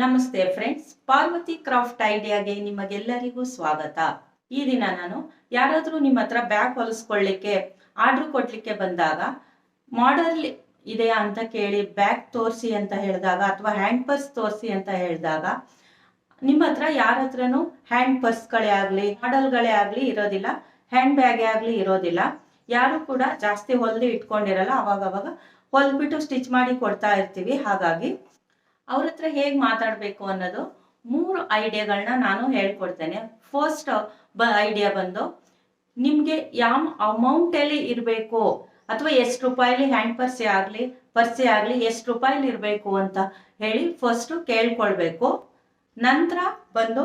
ನಮಸ್ತೆ friends, Parvati craft ಐಡಿಯಾಗೆ ನಿಮಗೆಲ್ಲರಿಗೂ ಸ್ವಾಗತ. ಈ ದಿನ ನಾನು ಯಾರಾದರೂ ನಿಮ್ಮ ಹತ್ರ ಬ್ಯಾಗ್ ಹೊಲಿಸ್ಕೊಳ್ಳಿಕ್ಕೆ ಆರ್ಡರ್ ಕೊಡ್ಲಿಕ್ಕೆ ಬಂದಾಗ ಮಾಡೆಲ್ ಇದೆಯಾ ಅಂತ ಕೇಳಿ ಬ್ಯಾಗ್ ತೋರಿಸಿ ಅಂತ ಹೇಳಿದಾಗ ಅಥವಾ ಹ್ಯಾಂಡ್ ಪರ್ಸ್ ತೋರಿಸಿ ಅಂತ ಹೇಳಿದಾಗ ನಿಮ್ಮ ಹತ್ರ ಯಾರ ಹತ್ರನೂ ಹ್ಯಾಂಡ್ ಪರ್ಸ್ಗಳೇ ಆಗಲಿ ಮಾಡೆಲ್ಗಳೇ ಆಗಲಿ ಇರೋದಿಲ್ಲ, ಹ್ಯಾಂಡ್ ಬ್ಯಾಗೇ ಆಗಲಿ ಇರೋದಿಲ್ಲ. ಯಾರು ಕೂಡ ಜಾಸ್ತಿ ಹೊಲಿದು ಇಟ್ಕೊಂಡಿರಲ್ಲ. ಅವಾಗ ಹೊಲ್ಬಿಟ್ಟು ಸ್ಟಿಚ್ ಮಾಡಿ ಕೊಡ್ತಾ ಇರ್ತೀವಿ. ಹಾಗಾಗಿ ಅವ್ರ ಹತ್ರ ಹೇಗೆ ಮಾತಾಡಬೇಕು ಅನ್ನೋದು 3 ಐಡಿಯಾಗಳನ್ನ ನಾನು ಹೇಳ್ಕೊಡ್ತೇನೆ. ಫಸ್ಟ್ ಐಡಿಯಾ ಬಂದು ನಿಮಗೆ ಯಾವ ಅಮೌಂಟಲ್ಲಿ ಇರಬೇಕು ಅಥವಾ ಎಷ್ಟು ರೂಪಾಯಿಲಿ ಹ್ಯಾಂಡ್ ಪರ್ಸೆ ಆಗಲಿ ಎಷ್ಟು ರೂಪಾಯಿಲಿ ಇರಬೇಕು ಅಂತ ಹೇಳಿ ಫಸ್ಟು ಕೇಳ್ಕೊಳ್ಬೇಕು. ನಂತರ ಬಂದು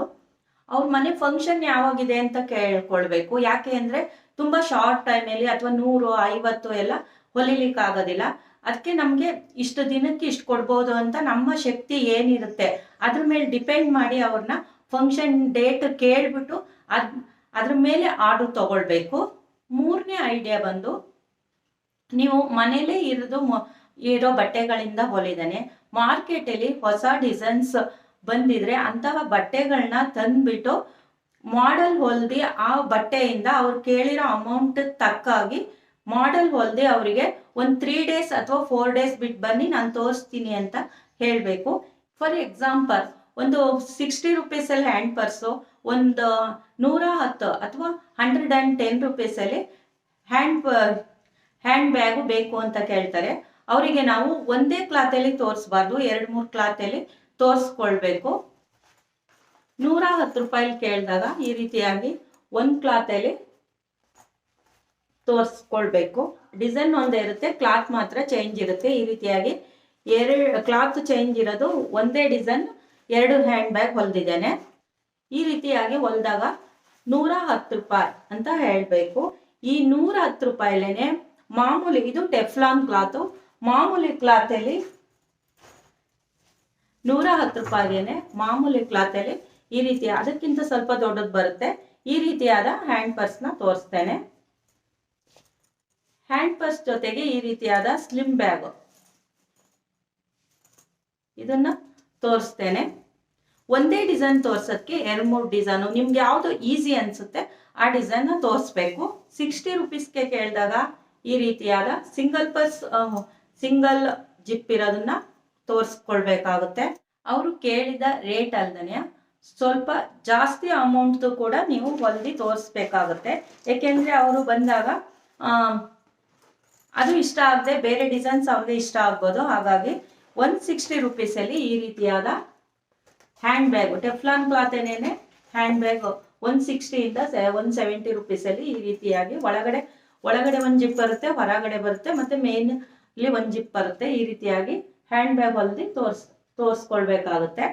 ಅವ್ರ ಮನೆ ಫಂಕ್ಷನ್ ಯಾವಾಗಿದೆ ಅಂತ ಕೇಳ್ಕೊಳ್ಬೇಕು. ಯಾಕೆ ಅಂದರೆ ತುಂಬ ಶಾರ್ಟ್ ಟೈಮಲ್ಲಿ ಅಥವಾ 100-50 ಎಲ್ಲ ಹೊಲಿಲಿಕ್ಕಾಗೋದಿಲ್ಲ. ಅದಕ್ಕೆ ನಮಗೆ ಇಷ್ಟು ದಿನಕ್ಕೆ ಇಷ್ಟು ಕೊಡ್ಬೋದು ಅಂತ ನಮ್ಮ ಶಕ್ತಿ ಏನಿರುತ್ತೆ ಅದ್ರ ಮೇಲೆ ಡಿಪೆಂಡ್ ಮಾಡಿ ಅವ್ರನ್ನ ಫಂಕ್ಷನ್ ಡೇಟ್ ಕೇಳಿಬಿಟ್ಟು ಅದ್ರ ಮೇಲೆ ಆರ್ಡರ್ ತಗೊಳ್ಬೇಕು. 3ನೇ ಐಡಿಯಾ ಬಂದು ನೀವು ಮನೇಲೇ ಇರೋ ಬಟ್ಟೆಗಳಿಂದ ಹೊಲಿದಾನೆ ಮಾರ್ಕೆಟಲ್ಲಿ ಹೊಸ ಡಿಸೈನ್ಸ್ ಬಂದಿದ್ರೆ ಅಂತಹ ಬಟ್ಟೆಗಳನ್ನ ತಂದ್ಬಿಟ್ಟು ಮಾಡೆಲ್ ಹೊಲ್ದಿ ಆ ಬಟ್ಟೆಯಿಂದ ಅವ್ರು ಕೇಳಿರೋ ಅಮೌಂಟ್ ತಕ್ಕಾಗಿ ಮಾಡೆಲ್ ಹೊಲ್ದಿ ಅವರಿಗೆ ಒಂದು 3 days ಅಥವಾ 4 days ಬಿಟ್ಟು ಬನ್ನಿ, ನಾನು ತೋರಿಸ್ತೀನಿ ಅಂತ ಹೇಳಬೇಕು. ಫಾರ್ ಎಕ್ಸಾಂಪಲ್, ಒಂದು 60 ರೂಪೀಸಲ್ಲಿ ಹ್ಯಾಂಡ್ ಪರ್ಸು, ಒಂದು 110 ಅಥವಾ 110 ರೂಪೀಸಲ್ಲಿ ಹ್ಯಾಂಡ್ ಬ್ಯಾಗು ಬೇಕು ಅಂತ ಕೇಳ್ತಾರೆ. ಅವರಿಗೆ ನಾವು ಒಂದೇ ಕ್ಲಾತಲ್ಲಿ ತೋರಿಸ್ಬಾರ್ದು, 2-3 ಕ್ಲಾತಲ್ಲಿ ತೋರಿಸ್ಕೊಳ್ಬೇಕು. 110 ರೂಪಾಯಿಲಿ ಕೇಳಿದಾಗ ಈ ರೀತಿಯಾಗಿ ಒಂದು ಕ್ಲಾತಲ್ಲಿ ತೋರಿಸ್ಕೊಳ್ಬೇಕು. ಡಿಸೈನ್ ಒಂದೇ ಇರುತ್ತೆ, ಕ್ಲಾತ್ ಮಾತ್ರ ಚೇಂಜ್ ಇರುತ್ತೆ. ಈ ರೀತಿಯಾಗಿ 2 ಕ್ಲಾತ್ ಚೇಂಜ್ ಇರೋದು, ಒಂದೇ ಡಿಸೈನ್ 2 ಹ್ಯಾಂಡ್ ಬ್ಯಾಗ್ ಹೊಲ್ದಿದ್ದೇನೆ. ಈ ರೀತಿಯಾಗಿ ಹೊಲಿದಾಗ 110 ರೂಪಾಯಿ ಅಂತ ಹೇಳಬೇಕು. ಈ 110 ರೂಪಾಯಿಲೇನೆ ಮಾಮೂಲಿ, ಇದು ಟೆಫ್ಲಾನ್ ಕ್ಲಾತು, ಮಾಮೂಲಿ ಕ್ಲಾತಲ್ಲಿ 110 ರೂಪಾಯಿಗೆ ಮಾಮೂಲಿ ಕ್ಲಾತಲ್ಲಿ ಈ ರೀತಿ, ಅದಕ್ಕಿಂತ ಸ್ವಲ್ಪ ದೊಡ್ಡದು ಬರುತ್ತೆ. ಈ ರೀತಿಯಾದ ಹ್ಯಾಂಡ್ ಪರ್ಸ್ನ ತೋರಿಸ್ತೇನೆ. ಹ್ಯಾಂಡ್ ಪರ್ಸ್ ಜೊತೆಗೆ ಈ ರೀತಿಯಾದ ಸ್ಲಿಮ್ ಬ್ಯಾಗ್ ಇದನ್ನ ತೋರಿಸ್ತೇನೆ. ಒಂದೇ ಡಿಸೈನ್ ತೋರ್ಸೋದಕ್ಕೆ 2-3 ಡಿಸೈನು, ನಿಮ್ಗೆ ಯಾವುದು ಈಸಿ ಅನ್ಸುತ್ತೆ ಆ ಡಿಸೈನ್ ತೋರಿಸ್ಬೇಕು. 60 ರೂಪೀಸ್ಗೆ ಕೇಳಿದಾಗ ಈ ರೀತಿಯಾದ ಸಿಂಗಲ್ ಜಿಪ್ ಇರೋದನ್ನ ತೋರಿಸ್ಕೊಳ್ಬೇಕಾಗುತ್ತೆ. ಅವರು ಕೇಳಿದ ರೇಟ್ ಅಲ್ದನೆ ಸ್ವಲ್ಪ ಜಾಸ್ತಿ ಅಮೌಂಟ್ದು ಕೂಡ ನೀವು ಹೊಲ್ದಿ ತೋರಿಸ್ಬೇಕಾಗುತ್ತೆ. ಏಕೆಂದರೆ ಅವರು ಬಂದಾಗ ಅದು ಇಷ್ಟ ಆಗದೆ ಬೇರೆ ಡಿಸೈನ್ಸ್ ಅವ್ರಿಗೆ ಇಷ್ಟ ಆಗ್ಬೋದು. ಹಾಗಾಗಿ 160 ರೂಪೀಸಲ್ಲಿ ಈ ರೀತಿಯಾದ ಹ್ಯಾಂಡ್ ಬ್ಯಾಗು, ಟೆಫ್ಲಾನ್ ಕ್ಲಾತೇನೆ ಹ್ಯಾಂಡ್ ಬ್ಯಾಗ್ 160ಇಂದ 170 ರೂಪೀಸಲ್ಲಿ ಈ ರೀತಿಯಾಗಿ ಒಳಗಡೆ ಒಂದು ಜಿಪ್ ಬರುತ್ತೆ, ಹೊರಗಡೆ ಬರುತ್ತೆ, ಮತ್ತು ಮೇನಲ್ಲಿ ಒಂದು ಜಿಪ್ ಬರುತ್ತೆ. ಈ ರೀತಿಯಾಗಿ ಹ್ಯಾಂಡ್ ಬ್ಯಾಗ್ ಹೊಲ್ದಿ ತೋರಿಸ್ಕೊಳ್ಬೇಕಾಗುತ್ತೆ.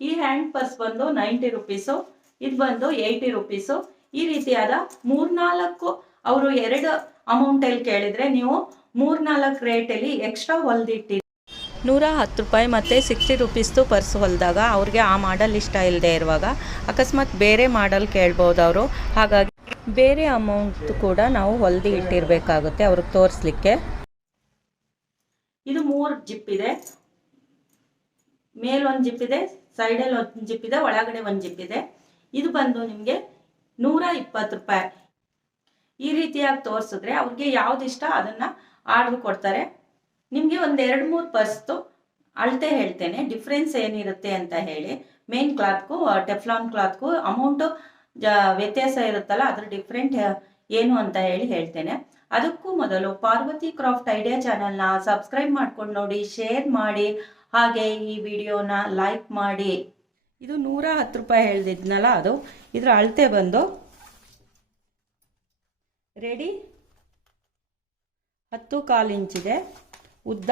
ಈ ಹ್ಯಾಂಡ್ ಪರ್ಸ್ ಬಂದು 90 ರೂಪೀಸು, ಇದು ಬಂದು 80 ರೂಪೀಸು. ಈ ರೀತಿಯಾದ 3-4 ಅವರು 2 ಅಮೌಂಟಲ್ಲಿ ಕೇಳಿದರೆ ನೀವು 3-4 ರೇಟಲ್ಲಿ ಎಕ್ಸ್ಟ್ರಾ ಹೊಲ್ದಿಟ್ಟಿ 110 ರೂಪಾಯಿ ಮತ್ತು 60 ರೂಪೀಸ್ದು ಪರ್ಸ್ ಹೊಲಿದಾಗ ಅವ್ರಿಗೆ ಆ ಮಾಡಲ್ ಇಷ್ಟ ಇಲ್ಲದೆ ಇರುವಾಗ ಅಕಸ್ಮಾತ್ ಬೇರೆ ಮಾಡಲ್ ಕೇಳ್ಬೋದು ಅವರು. ಹಾಗಾಗಿ ಬೇರೆ ಅಮೌಂಟ್ ಕೂಡ ನಾವು ಹೊಲ್ದಿ ಇಟ್ಟಿರಬೇಕಾಗುತ್ತೆ ಅವ್ರಿಗೆ ತೋರಿಸ್ಲಿಕ್ಕೆ. ಇದು 3 ಜಿಪ್ ಇದೆ, ಮೇಲೊಂದು ಜಿಪ್ ಇದೆ, ಸೈಡಲ್ಲಿ ಒಂದು ಜಿಪ್ ಇದೆ, ಒಳಗಡೆ ಒಂದು ಜಿಪ್ ಇದೆ. ಇದು ಬಂದು ನಿಮಗೆ 120 ರೂಪಾಯಿ. ಈ ರೀತಿಯಾಗಿ ತೋರಿಸಿದ್ರೆ ಅವ್ರಿಗೆ ಯಾವ್ದು ಇಷ್ಟ ಅದನ್ನ ಆರ್ಡರ್ ಕೊಡ್ತಾರೆ. ನಿಮಗೆ ಒಂದು 2-3 ಪರ್ಸ್ದು ಅಳತೆ ಹೇಳ್ತೇನೆ, ಡಿಫ್ರೆನ್ಸ್ ಏನಿರುತ್ತೆ ಅಂತ ಹೇಳಿ. ಮೇನ್ ಕ್ಲಾತ್ಗೂ ಟೆಫ್ಲಾನ್ ಕ್ಲಾತ್ಗೂ ಅಮೌಂಟು ವ್ಯತ್ಯಾಸ ಇರುತ್ತಲ್ಲ, ಅದ್ರ ಡಿಫ್ರೆಂಟ್ ಏನು ಅಂತ ಹೇಳ್ತೇನೆ. ಅದಕ್ಕೂ ಮೊದಲು ಪಾರ್ವತಿ ಕ್ರಾಫ್ಟ್ ಐಡಿಯಾ ಚಾನಲ್ನ ಸಬ್ಸ್ಕ್ರೈಬ್ ಮಾಡ್ಕೊಂಡು ನೋಡಿ, ಶೇರ್ ಮಾಡಿ, ಹಾಗೆ ಈ ವಿಡಿಯೋನ ಲೈಕ್ ಮಾಡಿ. ಇದು 110 ರೂಪಾಯಿ ಹೇಳ್ದಿದ್ನಲ್ಲ, ಅದು ಇದರ ಅಳತೆ ಬಂದು ರೆಡಿ 10.25 ಇಂಚಿದೆ, ಉದ್ದ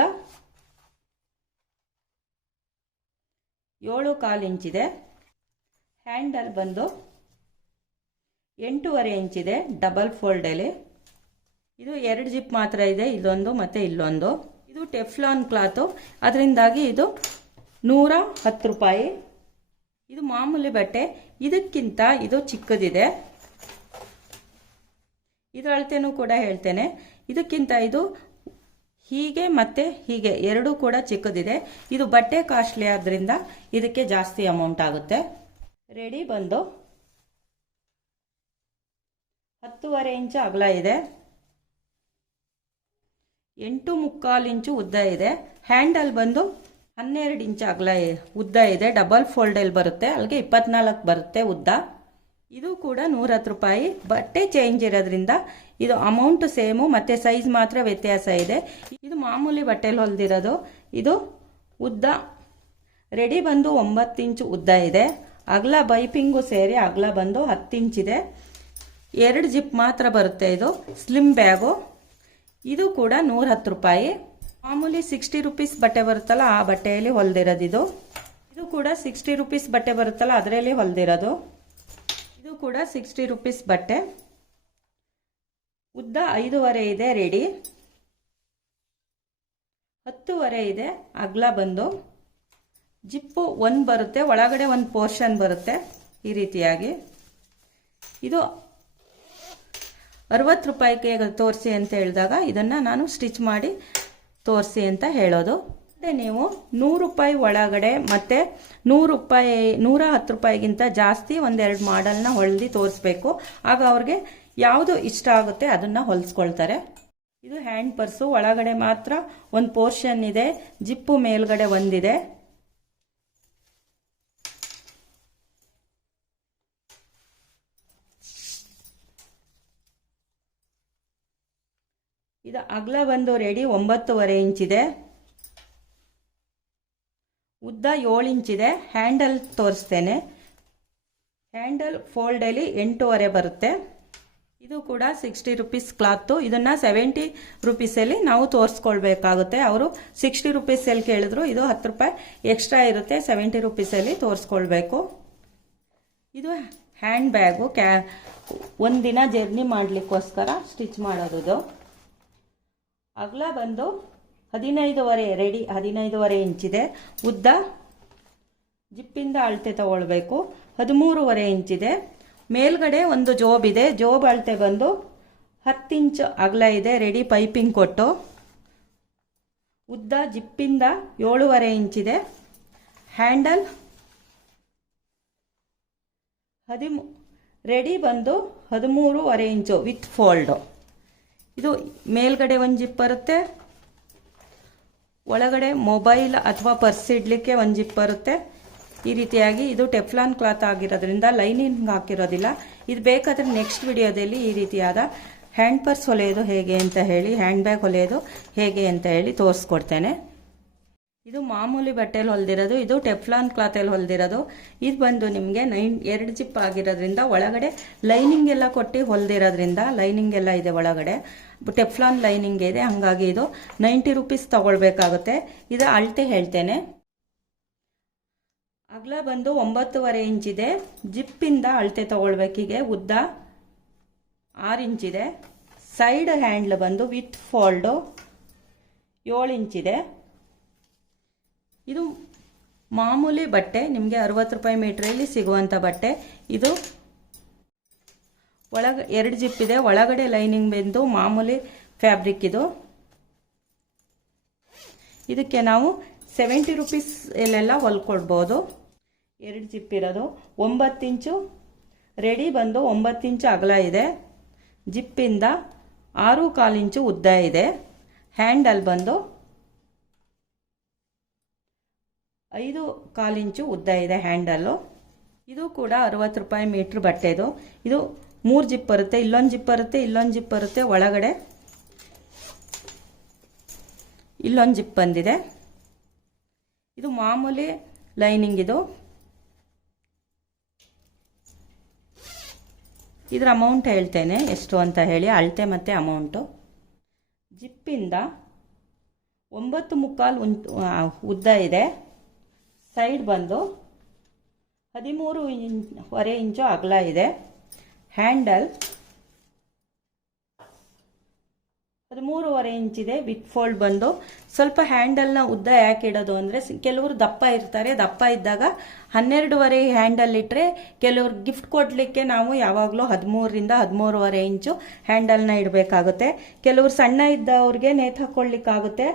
7.25 ಇಂಚಿದೆ, ಹ್ಯಾಂಡಲ್ ಬಂದು 8.25 ಇಂಚಿದೆ ಡಬಲ್ ಫೋಲ್ಡಲ್ಲಿ. ಇದು 2 ಜಿಪ್ ಮಾತ್ರ ಇದೆ, ಇದೊಂದು ಮತ್ತು ಇಲ್ಲೊಂದು. ಇದು ಟೆಫ್ಲಾನ್ ಕ್ಲಾತು, ಅದರಿಂದಾಗಿ ಇದು 110 ರೂಪಾಯಿ. ಇದು ಮಾಮೂಲಿ ಬಟ್ಟೆ, ಇದಕ್ಕಿಂತ ಇದು ಚಿಕ್ಕದಿದೆ. ಇದರ ಅಳತೆನೂ ಕೂಡ ಹೇಳ್ತೇನೆ. ಇದಕ್ಕಿಂತ ಇದು ಹೀಗೆ ಮತ್ತು ಹೀಗೆ ಎರಡೂ ಕೂಡ ಚಿಕ್ಕದಿದೆ. ಇದು ಬಟ್ಟೆ ಕಾಸ್ಟ್ಲಿ ಆದ್ದರಿಂದ ಇದಕ್ಕೆ ಜಾಸ್ತಿ ಅಮೌಂಟ್ ಆಗುತ್ತೆ. ರೆಡಿ ಬಂದು 10.5 ಇಂಚು ಅಗಲ ಇದೆ, 8.25 ಇಂಚು ಉದ್ದ ಇದೆ. ಹ್ಯಾಂಡಲ್ ಬಂದು 12 ಇಂಚು ಅಗಲ ಉದ್ದ ಇದೆ. ಡಬಲ್ ಫೋಲ್ಡಲ್ಲಿ ಬರುತ್ತೆ, ಅಲ್ಲಿಗೆ 24 ಬರುತ್ತೆ ಉದ್ದ. ಇದು ಕೂಡ 110 ರೂಪಾಯಿ. ಬಟ್ಟೆ ಚೇಂಜ್ ಇರೋದ್ರಿಂದ ಇದು ಅಮೌಂಟ್ ಸೇಮು, ಮತ್ತು ಸೈಜ್ ಮಾತ್ರ ವ್ಯತ್ಯಾಸ ಇದೆ. ಇದು ಮಾಮೂಲಿ ಬಟ್ಟೆಲಿ ಹೊಲ್ದಿರೋದು. ಇದು ಉದ್ದ ರೆಡಿ ಬಂದು 9 ಇಂಚು ಉದ್ದ ಇದೆ. ಅಗಲ ಬೈಪಿಂಗು ಸೇರಿ ಅಗಲ ಬಂದು 10 ಇಂಚಿದೆ. 2 ಜಿಪ್ ಮಾತ್ರ ಬರುತ್ತೆ. ಇದು ಸ್ಲಿಮ್ ಬ್ಯಾಗು. ಇದು ಕೂಡ 110 ರೂಪಾಯಿ. ಮಾಮೂಲಿ 60 ರುಪೀಸ್ ಬಟ್ಟೆ ಬರುತ್ತಲ್ಲ, ಆ ಬಟ್ಟೆಯಲ್ಲಿ ಹೊಲ್ದಿರೋದು ಇದು. ಇದು ಕೂಡ 60 ರುಪೀಸ್ ಬಟ್ಟೆ ಬರುತ್ತಲ್ಲ, ಅದರಲ್ಲಿ ಹೊಲ್ದಿರೋದು. ಇದು ಕೂಡ 60 ರುಪೀಸ್ ಬಟ್ಟೆ. ಉದ್ದ 5.5 ಇದೆ ರೆಡಿ, 10.5 ಇದೆ ಅಗಲ ಬಂದು. ಜಿಪ್ಪು 1 ಬರುತ್ತೆ, ಒಳಗಡೆ 1 ಪೋರ್ಷನ್ ಬರುತ್ತೆ ಈ ರೀತಿಯಾಗಿ. ಇದು 60 ರೂಪಾಯಿಗೆ ತೋರಿಸಿ ಅಂತ ಹೇಳಿದಾಗ ಇದನ್ನು ನಾನು ಸ್ಟಿಚ್ ಮಾಡಿ ತೋರಿಸಿ ಅಂತ ಹೇಳೋದು. ಮತ್ತು ನೀವು 100 ರೂಪಾಯಿ ಒಳಗಡೆ ಮತ್ತು 110 ರೂಪಾಯಿಗಿಂತ ಜಾಸ್ತಿ ಒಂದೆರಡು ಮಾಡೆಲ್ನ ಹೊಲ್ದು ತೋರಿಸ್ಬೇಕು. ಆಗ ಅವ್ರಿಗೆ ಯಾವುದು ಇಷ್ಟ ಆಗುತ್ತೆ ಅದನ್ನು ಹೊಲಿಸ್ಕೊಳ್ತಾರೆ. ಇದು ಹ್ಯಾಂಡ್ ಪರ್ಸು. ಒಳಗಡೆ ಮಾತ್ರ 1 ಪೋರ್ಷನ್ ಇದೆ, ಜಿಪ್ಪು ಮೇಲ್ಗಡೆ ಒಂದಿದೆ. ಇದು ಅಗಲ ಬಂದು ರೆಡಿ 9.25 ಇಂಚಿದೆ, ಉದ್ದ 7 ಇಂಚಿದೆ. ಹ್ಯಾಂಡಲ್ ತೋರಿಸ್ತೇನೆ. ಹ್ಯಾಂಡಲ್ ಫೋಲ್ಡಲ್ಲಿ 8.5 ಬರುತ್ತೆ. ಇದು ಕೂಡ 60 ರುಪೀಸ್ ಕ್ಲಾತು. ಇದನ್ನು 70 ರುಪೀಸಲ್ಲಿ ನಾವು ತೋರಿಸ್ಕೊಳ್ಬೇಕಾಗುತ್ತೆ. ಅವರು 60 ರುಪೀಸಲ್ಲಿ ಕೇಳಿದ್ರು, ಇದು 10 ರೂಪಾಯಿ ಎಕ್ಸ್ಟ್ರಾ ಇರುತ್ತೆ, 70 ರುಪೀಸಲ್ಲಿ ತೋರಿಸ್ಕೊಳ್ಬೇಕು. ಇದು ಹ್ಯಾಂಡ್ ಬ್ಯಾಗು. ಒಂದಿನ ಜರ್ನಿ ಮಾಡಲಿಕ್ಕೋಸ್ಕರ ಸ್ಟಿಚ್ ಮಾಡೋದು. ಅಗಲ ಬಂದು 15.5 ರೆಡಿ, 15.5 ಇಂಚಿದೆ. ಉದ್ದ ಜಿಪ್ಪಿಂದ ಅಳತೆ ತಗೊಳ್ಬೇಕು, 13.5 ಇಂಚಿದೆ. ಮೇಲ್ಗಡೆ ಒಂದು ಜೋಬ್ ಇದೆ. ಜೋಬ್ ಅಳತೆ ಬಂದು 10 ಇಂಚು ಅಗಲ ಇದೆ ರೆಡಿ, ಪೈಪಿಂಗ್ ಕೊಟ್ಟು. ಉದ್ದ ಜಿಪ್ಪಿಂದ 7.5 ಇಂಚಿದೆ. ಹ್ಯಾಂಡಲ್ ರೆಡಿ ಬಂದು 13.5 ಇಂಚು ವಿತ್ ಫೋಲ್ಡು. ಇದು ಮೇಲ್ಗಡೆ 1 ಜಿಪ್ ಬರುತ್ತೆ, ಒಳಗಡೆ ಮೊಬೈಲ್ ಅಥವಾ ಪರ್ಸ್ ಇಡಲಿಕ್ಕೆ 1 ಜಿಪ್ ಬರುತ್ತೆ ಈ ರೀತಿಯಾಗಿ. ಇದು ಟೆಫ್ಲಾನ್ ಕ್ಲಾತ್ ಆಗಿರೋದ್ರಿಂದ ಲೈನಿಂಗ್ ಹಾಕಿರೋದಿಲ್ಲ. ಇದು ಬೇಕಾದರೆ ನೆಕ್ಸ್ಟ್ ವಿಡಿಯೋದಲ್ಲಿ ಈ ರೀತಿಯಾದ ಹ್ಯಾಂಡ್ ಪರ್ಸ್ ಹೊಲೆಯೋದು ಹೇಗೆ ಅಂತ ಹೇಳಿ, ಹ್ಯಾಂಡ್ ಬ್ಯಾಗ್ ಹೊಲೆಯೋದು ಹೇಗೆ ಅಂತ ಹೇಳಿ ತೋರಿಸ್ಕೊಡ್ತೇನೆ. ಇದು ಮಾಮೂಲಿ ಬಟ್ಟೆಯಲ್ಲಿ ಹೊಲ್ದಿರೋದು, ಇದು ಟೆಫ್ಲಾನ್ ಕ್ಲಾತಲ್ಲಿ ಹೊಲ್ದಿರೋದು. ಇದು ಬಂದು ನಿಮಗೆ 2 ಜಿಪ್ ಆಗಿರೋದ್ರಿಂದ ಒಳಗಡೆ ಲೈನಿಂಗ್ ಎಲ್ಲ ಕೊಟ್ಟು ಹೊಲ್ದಿರೋದ್ರಿಂದ, ಲೈನಿಂಗ್ ಎಲ್ಲ ಇದೆ ಒಳಗಡೆ, ಟೆಫ್ಲಾನ್ ಲೈನಿಂಗ್ ಇದೆ. ಹಾಗಾಗಿ ಇದು 90 ರುಪೀಸ್ ತಗೊಳ್ಬೇಕಾಗುತ್ತೆ. ಇದು ಅಳತೆ ಹೇಳ್ತೇನೆ. ಅಗಲ ಬಂದು 9.5 ಇಂಚಿದೆ. ಜಿಪ್ಪಿಂದ ಅಳತೆ ತಗೊಳ್ಬೇಕೀಗೆ. ಉದ್ದ 6 ಇಂಚಿದೆ. ಸೈಡ್ ಹ್ಯಾಂಡ್ಲ್ ಬಂದು ವಿತ್ ಫೋಲ್ಡು 7 ಇಂಚಿದೆ. ಇದು ಮಾಮೂಲಿ ಬಟ್ಟೆ, ನಿಮಗೆ 60 ರೂಪಾಯಿ ಮೀಟ್ರಲ್ಲಿ ಸಿಗುವಂಥ ಬಟ್ಟೆ. ಇದು ಒಳಗೆ 2 ಜಿಪ್ ಇದೆ, ಒಳಗಡೆ ಲೈನಿಂಗ್ ಬಂದು ಮಾಮೂಲಿ ಫ್ಯಾಬ್ರಿಕ್. ಇದು ಇದಕ್ಕೆ ನಾವು 70 ರುಪೀಸ್ ಎಲ್ಲೆಲ್ಲ ಹೊಲ್ಕೊಡ್ಬೋದು. 2 ಜಿಪ್ ಇರೋದು. 9 ಇಂಚು ರೆಡಿ ಬಂದು 9 ಇಂಚು ಅಗಲ ಇದೆ. ಜಿಪ್ಪಿಂದ 6.25 ಇಂಚು ಉದ್ದ ಇದೆ. ಹ್ಯಾಂಡಲ್ ಬಂದು 5.25 ಇಂಚು ಉದ್ದ ಇದೆ ಹ್ಯಾಂಡಲ್ಲು. ಇದು ಕೂಡ 60 ರೂಪಾಯಿ ಮೀಟ್ರ್ ಬಟ್ಟೆದು. ಇದು 3 ಜಿಪ್ ಬರುತ್ತೆ, ಇಲ್ಲೊಂದು ಜಿಪ್ ಬರುತ್ತೆ, ಇಲ್ಲೊಂದು ಜಿಪ್ ಬರುತ್ತೆ, ಒಳಗಡೆ ಇಲ್ಲೊಂದು ಜಿಪ್ ಬಂದಿದೆ. ಇದು ಮಾಮೂಲಿ ಲೈನಿಂಗ್. ಇದು ಇದರ ಅಮೌಂಟ್ ಹೇಳ್ತೇನೆ ಎಷ್ಟು ಅಂತ ಹೇಳಿ, ಅಳತೆ ಮತ್ತು ಅಮೌಂಟು. ಜಿಪ್ಪಿಂದ 9.25 ಉದ್ದ ಇದೆ. ಸೈಡ್ ಬಂದು 13.25 ಇಂಚು ಅಗಲ ಇದೆ. ಹ್ಯಾಂಡಲ್ 13.5 ಇಂಚಿದೆ. ವಿತ್ ಫೋಲ್ಡ್ ಬಂದು ಸ್ವಲ್ಪ ಹ್ಯಾಂಡಲ್ನ ಉದ್ದ ಯಾಕೆ ಇಡೋದು ಅಂದರೆ ಕೆಲವರು ದಪ್ಪ ಇರ್ತಾರೆ. ದಪ್ಪ ಇದ್ದಾಗ 12.5 ಹ್ಯಾಂಡಲ್ ಇಟ್ಟರೆ ಕೆಲವ್ರು ಗಿಫ್ಟ್ ಕೊಡಲಿಕ್ಕೆ ನಾವು ಯಾವಾಗಲೂ 13ರಿಂದ 13.5 ಇಂಚು ಹ್ಯಾಂಡಲ್ನ ಇಡಬೇಕಾಗುತ್ತೆ. ಕೆಲವರು ಸಣ್ಣ ಇದ್ದವ್ರಿಗೆ ನೇತು ಹಾಕ್ಕೊಳ್ಳಿಕ್ಕಾಗುತ್ತೆ.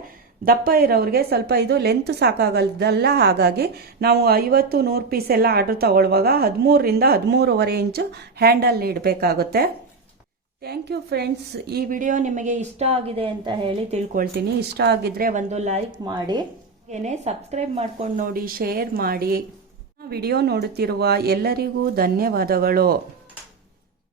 ದಪ್ಪ ಇರೋರಿಗೆ ಸ್ವಲ್ಪ ಇದು ಲೆಂತ್ ಸಾಕಾಗಲ್ದಲ್ಲ. ಹಾಗಾಗಿ ನಾವು 50-100 ಪೀಸ್ ಎಲ್ಲ ಆರ್ಡ್ರ್ ತಗೊಳ್ಳುವಾಗ 13ರಿಂದ 13.5 ಇಂಚು ಹ್ಯಾಂಡಲ್ ಇಡಬೇಕಾಗುತ್ತೆ. Thank you friends. ಈ ವಿಡಿಯೋ ನಿಮಗೆ ಇಷ್ಟ ಆಗಿದೆ ಅಂತ ಹೇಳಿ ತಿಳ್ಕೊಳ್ತೀನಿ. ಇಷ್ಟ ಆಗಿದ್ರೆ ಒಂದು ಲೈಕ್ ಮಾಡಿ, ಏನೇ ಸಬ್ಸ್ಕ್ರೈಬ್ ಮಾಡ್ಕೊಂಡು ನೋಡಿ, ಶೇರ್ ಮಾಡಿ. ವಿಡಿಯೋ ನೋಡುತ್ತಿರುವ ಎಲ್ಲರಿಗೂ ಧನ್ಯವಾದಗಳು.